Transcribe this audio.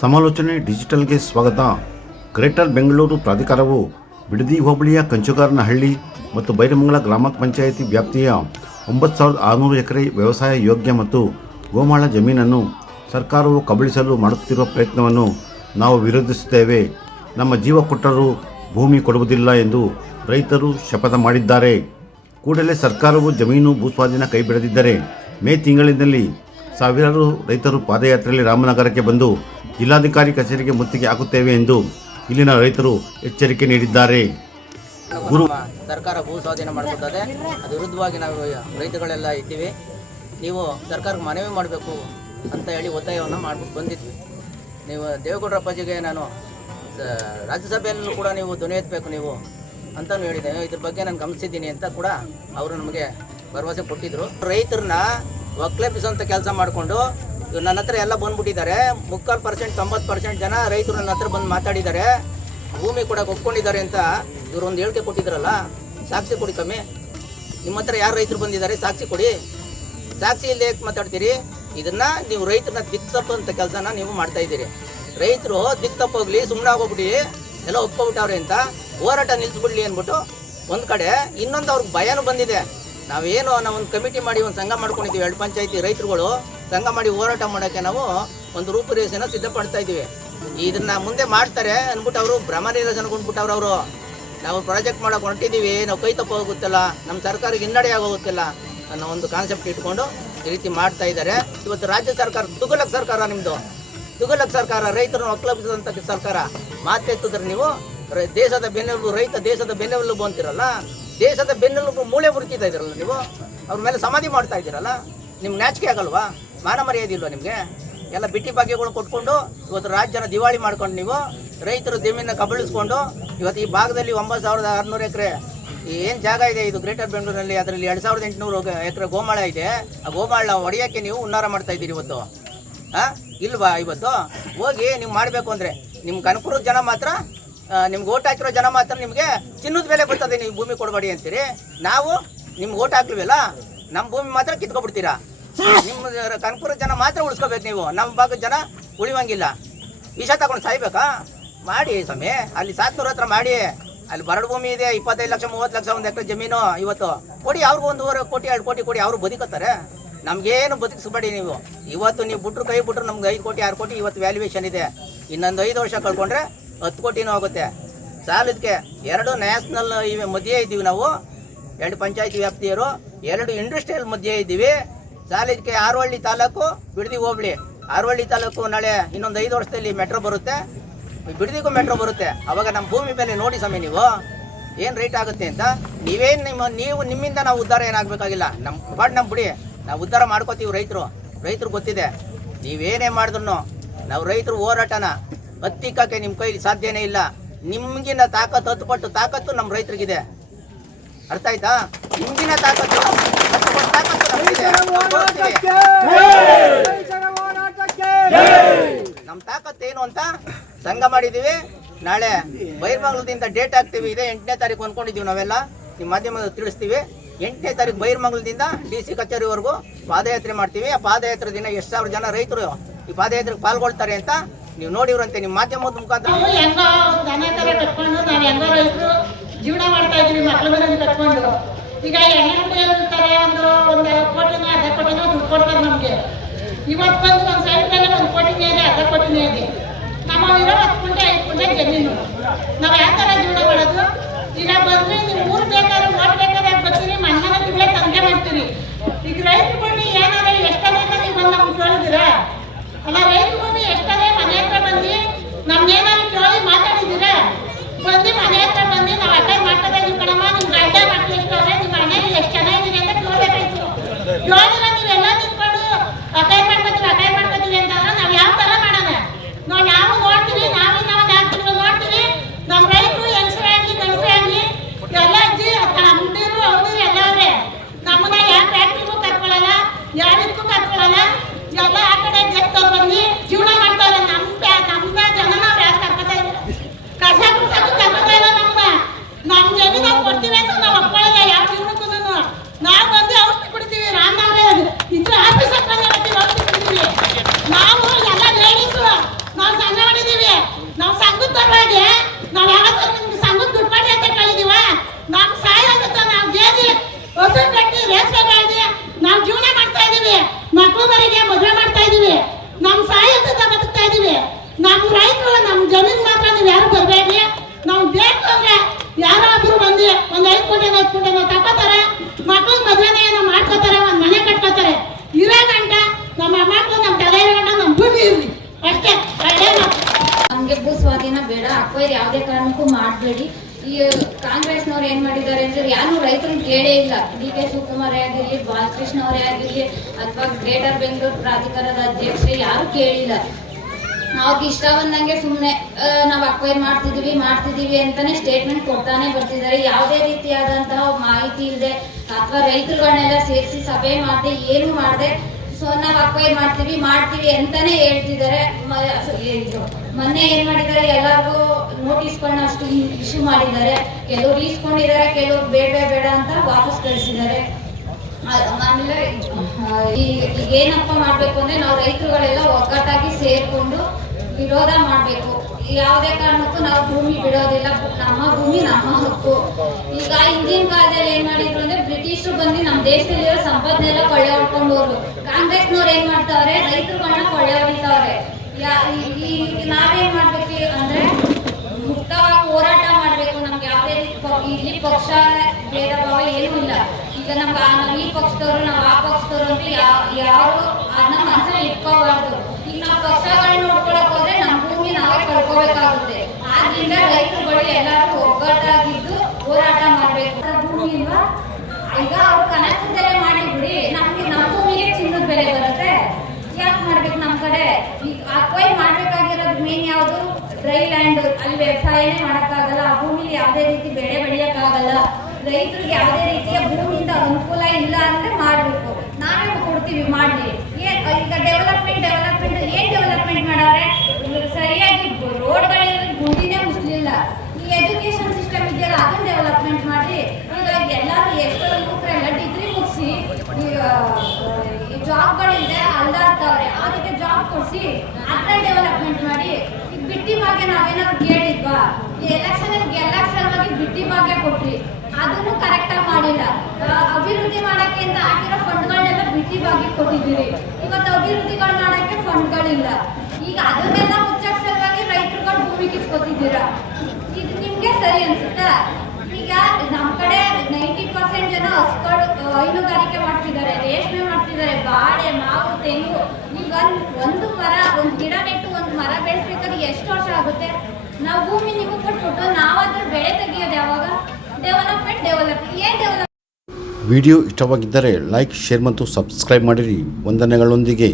ಸಮಾಲೋಚನೆ ಡಿಜಿಟಲ್ಗೆ ಸ್ವಾಗತ. ಗ್ರೇಟರ್ ಬೆಂಗಳೂರು ಪ್ರಾಧಿಕಾರವು ಬಿಡದಿ ಹೋಬಳಿಯ ಕಂಚುಗಾರನಹಳ್ಳಿ ಮತ್ತು ಬೈರಮಂಗಲ ಗ್ರಾಮ ಪಂಚಾಯಿತಿ ವ್ಯಾಪ್ತಿಯ 9600 ಎಕರೆ ವ್ಯವಸಾಯ ಯೋಗ್ಯ ಮತ್ತು ಗೋಮಾಳ ಜಮೀನನ್ನು ಸರ್ಕಾರವು ಕಬಳಿಸಲು ಮಾಡುತ್ತಿರುವ ಪ್ರಯತ್ನವನ್ನು ನಾವು ವಿರೋಧಿಸುತ್ತೇವೆ. ನಮ್ಮ ಜೀವ ಕೊಟ್ಟರೂ ಭೂಮಿ ಕೊಡುವುದಿಲ್ಲ ಎಂದು ರೈತರು ಶಪಥ ಮಾಡಿದ್ದಾರೆ. ಕೂಡಲೇ ಸರ್ಕಾರವು ಜಮೀನು ಭೂಸ್ವಾಧೀನ ಕೈಬಿಡದಿದ್ದರೆ ಮೇ ತಿಂಗಳಿನಲ್ಲಿ ಸಾವಿರಾರು ರೈತರು ಪಾದಯಾತ್ರೆಯಲ್ಲಿ ರಾಮನಗರಕ್ಕೆ ಬಂದು ಜಿಲ್ಲಾಧಿಕಾರಿ ಕಚೇರಿಗೆ ಮುತ್ತಿಗೆ ಹಾಕುತ್ತೇವೆ ಎಂದು ಇಲ್ಲಿನ ರೈತರು ಎಚ್ಚರಿಕೆ ನೀಡಿದ್ದಾರೆ. ಸರ್ಕಾರ ಭೂ ಸ್ವಾಧೀನ ಮಾಡಿಕೊಡ್ತದೆ, ಅದು ವಿರುದ್ಧವಾಗಿ ನಾವು ರೈತಗಳೆಲ್ಲ ಇದ್ದೀವಿ. ನೀವು ಸರ್ಕಾರಕ್ಕೆ ಮನವಿ ಮಾಡಬೇಕು ಅಂತ ಹೇಳಿ ಒತ್ತಾಯವನ್ನು ಮಾಡ್ಬಿಟ್ಟು ಬಂದಿದ್ವಿ. ನೀವು ದೇವೇಗೌಡರ ಅಪ್ಪಾಜಿಗೆ ನಾನು ರಾಜ್ಯಸಭೆಯಲ್ಲೂ ಕೂಡ ನೀವು ಧ್ವನಿ ಎತ್ತಬೇಕು ನೀವು ಅಂತಲೂ ಹೇಳಿದೆ. ಇದ್ರ ಬಗ್ಗೆ ನಾನು ಗಮನಿಸಿದ್ದೀನಿ ಅಂತ ಕೂಡ ಅವರು ನಮಗೆ ಭರವಸೆ ಕೊಟ್ಟಿದ್ದರು. ರೈತರನ್ನ ಒಕ್ಕಲೆಬ್ಬಿಸುವಂಥ ಕೆಲಸ ಮಾಡಿಕೊಂಡು ನನ್ನ ಹತ್ರ ಎಲ್ಲ ಬಂದ್ಬಿಟ್ಟಿದ್ದಾರೆ. 3% 90% ಜನ ರೈತರು ನನ್ನ ಹತ್ರ ಬಂದು ಮಾತಾಡಿದ್ದಾರೆ, ಭೂಮಿ ಕೊಡಕ್ಕೆ ಒಪ್ಕೊಂಡಿದ್ದಾರೆ ಅಂತ ಇವರು ಒಂದು ಹೇಳಿಕೆ ಕೊಟ್ಟಿದ್ರಲ್ಲ. ಸಾಕ್ಷಿ ಕೊಡಿ ಸ್ವಾಮಿ, ನಿಮ್ಮ ಹತ್ರ ಯಾರು ರೈತರು ಬಂದಿದ್ದಾರೆ ಸಾಕ್ಷಿ ಕೊಡಿ. ಸಾಕ್ಷಿ ಇಲ್ಲದೆ ಮಾತಾಡ್ತೀರಿ. ಇದನ್ನು ನೀವು ರೈತರನ್ನ ದಿಕ್ತಪ್ಪಂಥ ಕೆಲಸನ ನೀವು ಮಾಡ್ತಾಯಿದ್ದೀರಿ. ರೈತರು ದಿಕ್ತಪ್ಪೋಗ್ಲಿ, ಸುಮ್ಮನೆ ಆಗೋಗ್ಬಿಟ್ಟು ಎಲ್ಲ ಒಪ್ಕೊಬಿಟ್ಟವ್ರೆ ಅಂತ ಹೋರಾಟ ನಿಲ್ಲಿಸ್ಬಿಡ್ಲಿ ಅಂದ್ಬಿಟ್ಟು ಒಂದು ಕಡೆ. ಇನ್ನೊಂದು ಅವ್ರಿಗೆ ಭಯನೂ ಬಂದಿದೆ. ನಾವು ಒಂದು ಕಮಿಟಿ ಮಾಡಿ ಒಂದು ಸಂಘ ಮಾಡ್ಕೊಂಡಿದ್ದೀವಿ. 2 ಪಂಚಾಯತಿ ರೈತರುಗಳು ಸಂಘ ಮಾಡಿ ಹೋರಾಟ ಮಾಡೋಕ್ಕೆ ನಾವು ಒಂದು ರೂಪುರೇಷೆನ ಸಿದ್ಧಪಡ್ತಾ ಇದ್ದೀವಿ. ಇದನ್ನ ಮುಂದೆ ಮಾಡ್ತಾರೆ ಅಂದ್ಬಿಟ್ಟು ಅವರು ಭ್ರಮನಿರಸ ಅನ್ಕೊಂಡ್ಬಿಟ್ಟವ್ರು. ಅವರು ನಾವು ಪ್ರಾಜೆಕ್ಟ್ ಮಾಡೋಕೆ ಹೊರಟಿದ್ದೀವಿ, ನಾವು ಕೈ ತಪ್ಪ ಹೋಗುತ್ತಿಲ್ಲ, ನಮ್ಮ ಸರ್ಕಾರಕ್ಕೆ ಹಿನ್ನಡೆ ಆಗೋಗುತ್ತಿಲ್ಲ ಅನ್ನೋ ಒಂದು ಕಾನ್ಸೆಪ್ಟ್ ಇಟ್ಕೊಂಡು ಈ ರೀತಿ ಮಾಡ್ತಾ ಇದ್ದಾರೆ. ಇವತ್ತು ರಾಜ್ಯ ಸರ್ಕಾರ ತುಗುಲಕ್ ಸರ್ಕಾರ, ನಿಮ್ಮದು ತುಗುಲಕ್ ಸರ್ಕಾರ, ರೈತರನ್ನು ಒಕ್ಕಲೆಬ್ಬಿಸಿದಂಥ ಸರ್ಕಾರ. ಮಾತೆತ್ತಿದ್ರೆ ನೀವು ದೇಶದ ಬೆನ್ನೆಲುಬು, ರೈತ ದೇಶದ ಬೆನ್ನೆಲುಬು ಅಂತಿರಲ್ಲ. ದೇಶದ ಬೆನ್ನೆಲುಬು ಮೂಳೆ ಮುರಿತಾ ಇದ್ದೀರಲ್ಲ ನೀವು, ಅವ್ರ ಮೇಲೆ ಸಮಾಧಿ ಮಾಡ್ತಾ ಇದ್ದೀರಲ್ಲ. ನಿಮ್ಗೆ ನಾಚಿಕೆ ಆಗಲ್ವಾ? ಮಾನ ಮರ್ಯಾದೆ ಇಲ್ವಾ ನಿಮಗೆ? ಎಲ್ಲ ಬಿಟ್ಟಿ ಭಾಗ್ಯಗಳು ಕೊಟ್ಕೊಂಡು ಇವತ್ತು ರಾಜ್ಯನ ದಿವಾಳಿ ಮಾಡ್ಕೊಂಡು ನೀವು ರೈತರು ಜಮೀನನ್ನ ಕಬಳಿಸ್ಕೊಂಡು ಇವತ್ತು ಈ ಭಾಗದಲ್ಲಿ 9600 ಎಕರೆ ಏನು ಜಾಗ ಇದೆ ಇದು ಗ್ರೇಟರ್ ಬೆಂಗಳೂರಲ್ಲಿ, ಅದರಲ್ಲಿ 2800 ಎಕರೆ ಗೋಮಾಳ ಇದೆ. ಆ ಗೋಮಾಳ ಹೊಡೆಯೋಕ್ಕೆ ನೀವು ಹುನ್ನಾರ ಮಾಡ್ತಾ ಇದ್ದೀರಿ ಇವತ್ತು. ಇಲ್ವಾ? ಇವತ್ತು ಹೋಗಿ ನೀವು ಮಾಡಬೇಕು ಅಂದರೆ ನಿಮ್ಗೆ ಅನುಕೂಲದ ಜನ ಮಾತ್ರ, ನಿಮ್ಗೆ ಓಟ್ ಹಾಕಿರೋ ಜನ ಮಾತ್ರ ನಿಮಗೆ ಚಿನ್ನದ ಬೆಲೆ ಬರ್ತದೆ, ನೀವು ಭೂಮಿ ಕೊಡಬೇಡಿ ಅಂತೀರಿ. ನಾವು ನಿಮ್ಗೆ ಓಟ್ ಹಾಕ್ಲಿವಲ್ಲ, ನಮ್ಮ ಭೂಮಿ ಮಾತ್ರ ಕಿತ್ಕೊಬಿಡ್ತೀರಾ. ನಿಮ್ಮ ಕನಕಪುರ ಜನ ಮಾತ್ರ ಉಳಿಸ್ಕೋಬೇಕು ನೀವು, ನಮ್ಮ ಭಾಗದ ಜನ ಉಳಿವಂಗಿಲ್ಲ. ವಿಷ ತಗೊಂಡು ಸಾಯ್ಬೇಕಾ? ಮಾಡಿ ಸ್ವಾಮಿ, ಅಲ್ಲಿ 700 ಹತ್ರ ಮಾಡಿ. ಅಲ್ಲಿ ಬರಡು ಭೂಮಿ ಇದೆ, 25 ಲಕ್ಷ 30 ಲಕ್ಷ ಒಂದು ಎಕರೆ ಜಮೀನು. ಇವತ್ತು ಕೊಡಿ ಅವ್ರಿಗೂ 1.5 ಕೋಟಿ 2 ಕೋಟಿ ಕೊಡಿ, ಅವರು ಬದುಕತ್ತಾರೆ. ನಮಗೇನು ಬದುಕಿಸ್ಬೇಡಿ ನೀವು. ಇವತ್ತು ನೀವು ಬಿಟ್ರು ಕೈ ಬಿಟ್ರು ನಮ್ಗೆ 5 ಕೋಟಿ 6 ಕೋಟಿ ಇವತ್ತು ವ್ಯಾಲ್ಯೂಯೇಷನ್ ಇದೆ. ಇನ್ನೊಂದು 5 ವರ್ಷ ಕಳ್ಕೊಂಡ್ರೆ 10 ಕೋಟಿನೂ ಆಗುತ್ತೆ. ಸಾಲದಕ್ಕೆ 2 ನ್ಯಾಷನಲ್ ಇವೆ ಮಧ್ಯೆ ಇದ್ದೀವಿ ನಾವು, 2 ಪಂಚಾಯತಿ ವ್ಯಾಪ್ತಿಯರು, 2 ಇಂಡಸ್ಟ್ರಿಯಲ್ ಮಧ್ಯೆ ಇದ್ದೀವಿ. ಸಾಲದಕ್ಕೆ ಆರವಳ್ಳಿ ತಾಲೂಕು, ಬಿಡದಿ ಹೋಬಳಿ. ಆರವಳ್ಳಿ ತಾಲೂಕು ನಾಳೆ ಇನ್ನೊಂದು 5 ವರ್ಷದಲ್ಲಿ ಮೆಟ್ರೋ ಬರುತ್ತೆ, ಬಿಡದಿಗೂ ಮೆಟ್ರೋ ಬರುತ್ತೆ. ಅವಾಗ ನಮ್ಮ ಭೂಮಿ ಮೇಲೆ ನೋಡಿ ಸ್ವಾಮಿ ನೀವು ಏನು ರೇಟ್ ಆಗುತ್ತೆ ಅಂತ. ನಿಮ್ಮಿಂದ ನಾವು ಉದ್ಧಾರ ಏನಾಗಬೇಕಾಗಿಲ್ಲ. ನಮ್ಮ ಬಿಡಿ, ನಾವು ಉದ್ಧಾರ ಮಾಡ್ಕೋತೀವಿ. ರೈತರು ಗೊತ್ತಿದೆ. ನೀವೇನೇ ಮಾಡಿದ್ರು ನಾವು ರೈತರು ಹೋರಾಟನ ಹತ್ತಿಕ್ಕಕ್ಕೆ ನಿಮ್ಮ ಕೈಲಿ ಸಾಧ್ಯನೇ ಇಲ್ಲ. ನಿಮ್ಗಿನ ತಾಕತ್ತು 10 ಪಟ್ಟು ತಾಕತ್ತು ನಮ್ಮ ರೈತರಿಗಿದೆ. ಅರ್ಥ ಆಯ್ತಾ? ನಿಮ್ಗಿನ ತಾಕತ್ತು 10 ಪಟ್ಟು ತಾಕತ್ತು ನಮಗಿದೆ. ನಮ್ಮ ತಾಕತ್ತೇನು ಅಂತ ಸಂಘ ಮಾಡಿದ್ದೀವಿ. ನಾಳೆ ಬೈರ್ಮಂಗಲದಿಂದ ಡೇಟ್ ಹಾಕ್ತೀವಿ. ಇದೆ 8ನೇ ತಾರೀಕು ಅಂದ್ಕೊಂಡಿದ್ದೀವಿ ನಾವೆಲ್ಲ. ನಿಮ್ಮ ಮಾಧ್ಯಮದ ತಿಳಿಸ್ತೀವಿ. 8ನೇ ತಾರೀಕು ಬೈರ್ಮಂಗಲದಿಂದ DC ಕಚೇರಿವರೆಗೂ ಪಾದಯಾತ್ರೆ ಮಾಡ್ತೀವಿ. ಆ ಪಾದಯಾತ್ರೆ ದಿನ ಎಷ್ಟು ಸಾವಿರ ಜನ ರೈತರು ಈ ಪಾದಯಾತ್ರೆಗೆ ಪಾಲ್ಗೊಳ್ತಾರೆ ಅಂತ ನೀವು ನೋಡಿವ್ರಂತೆ ನಿಮ್ಮ ಮಾಧ್ಯಮದ ಮುಖಾಂತರ. ಜೀವನ ಮಾಡ್ತಾ ಇದ್ದೀವಿ, ಮಕ್ಕಳ ಮೇಲೆ ಕಟ್ಕೊಂಡು. ಈಗ ಹೆಣ್ಣು ಇರ್ತಾರೆ, ಒಂದು ಕೋಟಿನ 10 ಕೋಟಿನ ದುಡ್ಡು ಕೊಡ್ತಾರೆ ನಮಗೆ. ಇವತ್ತು ಬಂದು ಒಂದು ಸೈಡ್ ಮೇಲೆ 1 ಕೋಟಿನೇ ಇದೆ, 10 ಕೋಟಿನೇ ಇದೆ. ನಮ್ಮ ಇರೋ 10 ಗುಂಟೆ 5 ಗುಂಟೆ ಜಮೀನು. ನಾವು ಯಾವ ಥರ ಜೀವನ ಮಾಡೋದು? ಈಗ ಬಂದರೆ ನೀವು 3 ಬೇಕಾದ್ರೆ ಓಟ್ ಬೇಕಾದ್ರೆ ಬರ್ತೀರಿ, ಮಣ್ಣನ ತಿಂಗಳೇ ತಂದೆ ಮಾಡ್ತೀರಿ. ಈಗ ರೈತ ಭೂಮಿ ಏನಾದ್ರೆ ಎಷ್ಟನೇ ನೀವು ಬಂದು ನಮ್ಗೆ ಕೇಳಿದ್ದೀರಾ? ಅಲ್ಲ, ರೈತ ಭೂಮಿ ಎಷ್ಟನೇ ಮನೆ ಹತ್ರ ಬಂದು ನಮ್ಗೇನಾದ್ರು ಕೇಳಿ ಮಾತಾಡಿದ್ದೀರಾ? ಬಂದು ಮನೆ ಹತ್ರ ಬಂದು ನಾವು ಅಟೈ ಮಾಡ್ತಾ ಇದ್ದೀವಿ ಕಣಮ್ಮ, ನಿಮ್ಗೆ ಅಡ್ಡ ಮಕ್ಕಳು ಇಷ್ಟವ್ರೆ, ನಿಮ್ಮ ಮನೇಲಿ ಎಷ್ಟು ಚೆನ್ನಾಗಿದೆ ಅಂತ ಕೇಳಬೇಕಾಯ್ತು. ಕೇಳಿದ್ರೆ ನೀವೆಲ್ಲ ನಿಂತ್ಕೊಂಡು ಅಟೈ ಮಾಡ್ಕೊತೀವಿ ಅಂತಂದ್ರೆ ನಾವು ಯಾವ ಥರ ಮಾಡೋಣ? ನಾವು ನೋಡ್ತೀವಿ, ನಾವಿನ್ನ ಒಂದು 4 ತಿಂಗಳು ನೋಡ್ತೀವಿ. ನಮ್ಮ ರೈತರು ಹೆಂಗಸರೇ ಆಗಲಿ ಗಂಡಸರೇ ಆಗಲಿ ಎಲ್ಲ ಅಜ್ಜಿ ಮುಟ್ಟಿರು ಅವನಿರು ಎಲ್ಲ ಅವರೇ. ನಮ್ಮನ್ನ ಯಾವ ಫ್ಯಾಕ್ಟ್ರಿಗೂ ಕರ್ಕೊಳ್ಳಲ್ಲ, ಯಾರಿಗೂ ಕರ್ಕೊಳ್ಳಲ್ಲ. ಎಲ್ಲ ಆ ಕಡೆ ದೇಶದವ್ರು ಬಂದು ಜೀವನ ಮಾಡ್ತಾರೆ. ನಮ್ಮ ಜನನ ಅವ್ರು ಯಾರು ಕರ್ಕೊತಾ ಇಲ್ಲ, ಕಸ ಗುಡ್ಸಕ್ಕೂ ಕರ್ಕೊತಾ ಇಲ್ಲ ನಮ್ಮನ್ನ. ಇದೀವಿ. ನಮ್ಮ ರೈತರು ನಮ್ಮ ಜಮೀನು ಮಾತ್ರ ನೀವು ಯಾರು ಬರಬೇಡಿ. ನಾವು ಬೇಕು ಅಂದ್ರೆ ಯಾರೋ ಒಬ್ರು ಬಂದು ಒಂದು 5 ಕೋಟಿ 10 ಕೋಟಿ ತಗೋತಾರೆ, ಮಕ್ಳಿಗೆ ಮದುವೆನ ಏನೋ ಮಾಡ್ಕೋತಾರೆ, ಒಂದು ಮನೆ ಕಟ್ಕೋತಾರೆ. ಇರೋ ಗಂಟ ನಮ್ಮ ಮಕ್ಕಳು ನಮ್ಮ ತಲೆ ಗಂಟ ನಮ್ಮ ಭೂಮಿ ಇರಲಿ ಅಷ್ಟೇ. ನಮಗೆ ಭೂ ಸ್ವಾಧೀನ ಬೇಡ, ಅಕ್ವೈರ್ ಯಾವುದೇ ಕಾರಣಕ್ಕೂ ಮಾಡಬೇಡಿ. ಈ ಕಾಂಗ್ರೆಸ್ನವ್ರು ಏನು ಮಾಡಿದ್ದಾರೆ ಅಂದರೆ ಯಾರು ರೈತರನ್ನ ಕೇಳೇ ಇಲ್ಲ. DK ಶಿವಕುಮಾರೇ ಆಗಿರಲಿ, ಬಾಲಕೃಷ್ಣ ಅವರೇ ಆಗಿರಲಿ, ಅಥವಾ ಗ್ರೇಟರ್ ಬೆಂಗಳೂರು ಪ್ರಾಧಿಕಾರದ ಅಧ್ಯಕ್ಷರೇ ಯಾರು ಕೇಳಿಲ್ಲ. ಅವ್ರಿಗೆ ಇಷ್ಟ ಬಂದಂಗೆ ಸುಮ್ಮನೆ ನಾವು ಅಕ್ವೈರ್ ಮಾಡ್ತಿದ್ದೀವಿ ಅಂತಲೇ ಸ್ಟೇಟ್ಮೆಂಟ್ ಕೊಡ್ತಾನೆ ಬರ್ತಿದ್ದಾರೆ. ಯಾವುದೇ ರೀತಿಯಾದಂತಹ ಮಾಹಿತಿ ಇಲ್ಲದೆ ಅಥವಾ ರೈತರುಗಳನ್ನೆಲ್ಲ ಸೇರಿಸಿ ಸಭೆ ಮಾಡದೆ ಏನು ಮಾಡದೆ ನಾವು ಅಕ್ವೈರ್ ಮಾಡ್ತೀವಿ ಅಂತಾನೆ ಹೇಳ್ತಿದ್ದಾರೆ. ಮೊನ್ನೆ ಏನ್ ಮಾಡಿದ್ದಾರೆ, ಎಲ್ಲರಿಗೂ ನೋಟಿಸ್ಗಳನ್ನ ಅಷ್ಟು ಇಶ್ಯೂ ಮಾಡಿದ್ದಾರೆ. ಕೆಲವ್ರು ಈಸ್ಕೊಂಡಿದ್ದಾರೆ, ಕೆಲವ್ರು ಬೇಡ ಅಂತ ವಾಪಸ್ ಕಳಿಸಿದ್ದಾರೆ. ಆಮೇಲೆ ಈಗ ಏನಪ್ಪ ಮಾಡ್ಬೇಕು ಅಂದ್ರೆ ನಾವು ರೈತರುಗಳೆಲ್ಲ ಒಗ್ಗಟ್ಟಾಗಿ ಸೇರ್ಕೊಂಡು ವಿರೋಧ ಮಾಡ್ಬೇಕು. ಯಾವುದೇ ಕಾರಣಕ್ಕೂ ನಾವು ಭೂಮಿ ಬಿಡೋದಿಲ್ಲ. ನಮ್ಮ ಭೂಮಿ ನಮ್ಮ ಹಕ್ಕು. ಈಗ ಹಿಂದಿನ ಕಾಲದಲ್ಲಿ ಏನ್ ಮಾಡಿದ್ರು ಅಂದ್ರೆ ಬ್ರಿಟಿಷರು ಬಂದು ನಮ್ಮ ದೇಶದಲ್ಲಿರೋ ಸಂಪತ್ನೆಲ್ಲ ಕೊಳ್ಳೆ ಹೊಡ್ಕೊಂಡು ಹೋದ್ರು. ಕಾಂಗ್ರೆಸ್ನವ್ರು ಏನ್ ಮಾಡ್ತಾವ್ರೆ, ರೈತರುಗಳನ್ನ ಕೊಳ್ಳೆ ಹೊಡಿತಾವ್ರೆ. ನಾವೇನ್ ಮಾಡ್ಬೇಕು ಅಂದ್ರೆ ಮುಕ್ತವಾಗಿ ಹೋರಾಟ ಮಾಡ್ಬೇಕು. ನಮ್ಗೆ ಯಾವುದೇ ಇಲ್ಲಿ ಪಕ್ಷ ಭೇದ ಭಾವ ಏನೂ ಇಲ್ಲ. ಈಗ ನಾವು ಈ ಪಕ್ಷದವರು ನಾವು ಆ ಪಕ್ಷದವರು ಅಂತ ಯಾರು ಅದನ್ನ ಮನಸ್ಸಲ್ಲಿ ಇಟ್ಕೋಬಾರ್ದು. ಈಗ ನಾವು ಪಕ್ಷಗಳನ್ನ ನೋಡ್ಕೊಳಕ್ ಹೋದ್ರೆ ನಮ್ಮ ಭೂಮಿ ನಾವೇ ಕಳ್ಕೋಬೇಕಾಗುತ್ತೆ. ಆದ್ರಿಂದ ರೈತರುಗಳು ಎಲ್ಲರೂ ಒಗ್ಗಟ್ಟಾಗಿದ್ದು ಹೋರಾಟ ಮಾಡ್ಬೇಕು. ಭೂಮಿ ಇಲ್ವಾ, ಈಗ ಅವ್ರು ಕನಕದಲ್ಲೇ ಮಾಡಿಬಿಡಿ, ನಮ್ಗೆ ನಮ್ಮ ಭೂಮಿಗೆ ಚಿನ್ನದ ಬೆಲೆ ಬರುತ್ತೆ. ಯಾಕೆ ಮಾಡ್ಬೇಕು? ನಮ್ಮ ಕಡೆ ಈಗ ಅಕ್ವೈರ್ ಮಾಡ್ಬೇಕಾಗಿರೋದು ಮೇನ್ ಯಾವುದು, ಡ್ರೈ ಲ್ಯಾಂಡ್. ಅಲ್ಲಿ ವ್ಯವಸಾಯನೇ ಮಾಡೋಕ್ಕಾಗಲ್ಲ. ಆ ಭೂಮಿಲಿ ಯಾವುದೇ ರೀತಿ ಬೆಳೆ ಬೆಳೆಯೋಕ್ಕಾಗಲ್ಲ. ರೈತರಿಗೆ ಯಾವುದೇ ರೀತಿಯ ಭೂಮಿಯಿಂದ ಅನುಕೂಲ ಇಲ್ಲ ಅಂದ್ರೆ ಮಾಡಬೇಕು. ನಾವೇ ಕೊಡ್ತೀವಿ ಮಾಡಲಿ. ಈಗ ಡೆವಲಪ್ಮೆಂಟ್ ಏನು ಡೆವಲಪ್ಮೆಂಟ್ ಮಾಡವ್ರೆ? ಸರಿಯಾಗಿ ರೋಡ್ಗಳಿರೋ ಗುಂಡಿನೇ ಮುಚ್ಚಲಿಲ್ಲ. ಈ ಎಜುಕೇಶನ್ ಸಿಸ್ಟಮ್ ಇದೆಯಲ್ಲ ಅದನ್ನ ಡೆವಲಪ್ಮೆಂಟ್ ಮಾಡಿ. ಈಗ ಎಲ್ಲರೂ ಎಷ್ಟೋ ಯುವಕರೆಲ್ಲ ಡಿಗ್ರಿ ಮುಗಿಸಿ ಈ ಜಾಬ್ಗಳಿದೆ ಅಲ್ಲಾಡ್ತಾವ್ರೆ. ಅದಕ್ಕೆ ಜಾಬ್ ಕೊಡಿಸಿ ಅದನ್ನ ಡೆವಲಪ್ಮೆಂಟ್ ಮಾಡಿ. ಈಗ ಬಿಟ್ಟಿ ಭಾಗ್ಯ ನಾವೇನಾದ್ರು ಕೇಳಿದ್ವಾ? ಈ ಎಲ್ಲ ಸಲುವಾಗಿ ಬಿಟ್ಟಿ ಭಾಗ್ಯ ಕೊಟ್ರಿ, ಅದನ್ನು ಕರೆಕ್ಟಾಗಿ ಮಾಡಿಲ್ಲ. ಅಭಿವೃದ್ಧಿ ಮಾಡೋಕ್ಕೆ ಅಂತ ಹಾಕಿರೋ ಫಂಡ್ಗಳನ್ನೆಲ್ಲ ಬಿಟ್ಟಿ ಭಾಗ್ಯ ಕೊಟ್ಟಿದ್ದೀರಿ. ಇವತ್ತು ಅಭಿವೃದ್ಧಿಗಳು ಮಾಡೋಕ್ಕೆ ಫಂಡ್ಗಳಿಲ್ಲ. ಈಗ ಅದನ್ನೆಲ್ಲ ಮುಚ್ಚಕ್ಕೆ ಸಲುವಾಗಿ ರೈತರುಗಳು ಭೂಮಿ ಕಿತ್ಕೊತಿದ್ದೀರಾ. ಇದು ನಿಮಗೆ ಸರಿ ಅನ್ಸುತ್ತಾ? ಈಗ ನಮ್ಮ ಕಡೆ 90% ಜನ ಹಸುಗಳು ಹೈನುಗಾರಿಕೆ ಮಾಡ್ತಿದ್ದಾರೆ, ರೇಷ್ಮೆ ಮಾಡ್ತಿದ್ದಾರೆ, ಬಾಳೆ, ಮಾವು, ತೆಂಗು. ಈಗ ಒಂದು ಗಿಡ ನೆಟ್ಟು ಒಂದು ಮರ ಬೆಳೆಸ್ಬೇಕಾದ್ರೆ ಎಷ್ಟು ವರ್ಷ ಆಗುತ್ತೆ? ನಾವು ಭೂಮಿ ನಿಮಗೆ ಕೊಟ್ಬಿಟ್ಟು ನಾವಾದ್ರೂ ಬೆಳೆ ತೆಗಿಯೋದು ಯಾವಾಗ? ಡೆವಲಪ್ಮೆಂಟ್ ಏನು ಡೆವಲಪ್? ವಿಡಿಯೋ ಇಷ್ಟವಾಗಿದ್ದರೆ ಲೈಕ್, ಶೇರ್ ಮತ್ತು ಸಬ್ಸ್ಕ್ರೈಬ್ ಮಾಡಿರಿ. ವಂದನೆಗಳೊಂದಿಗೆ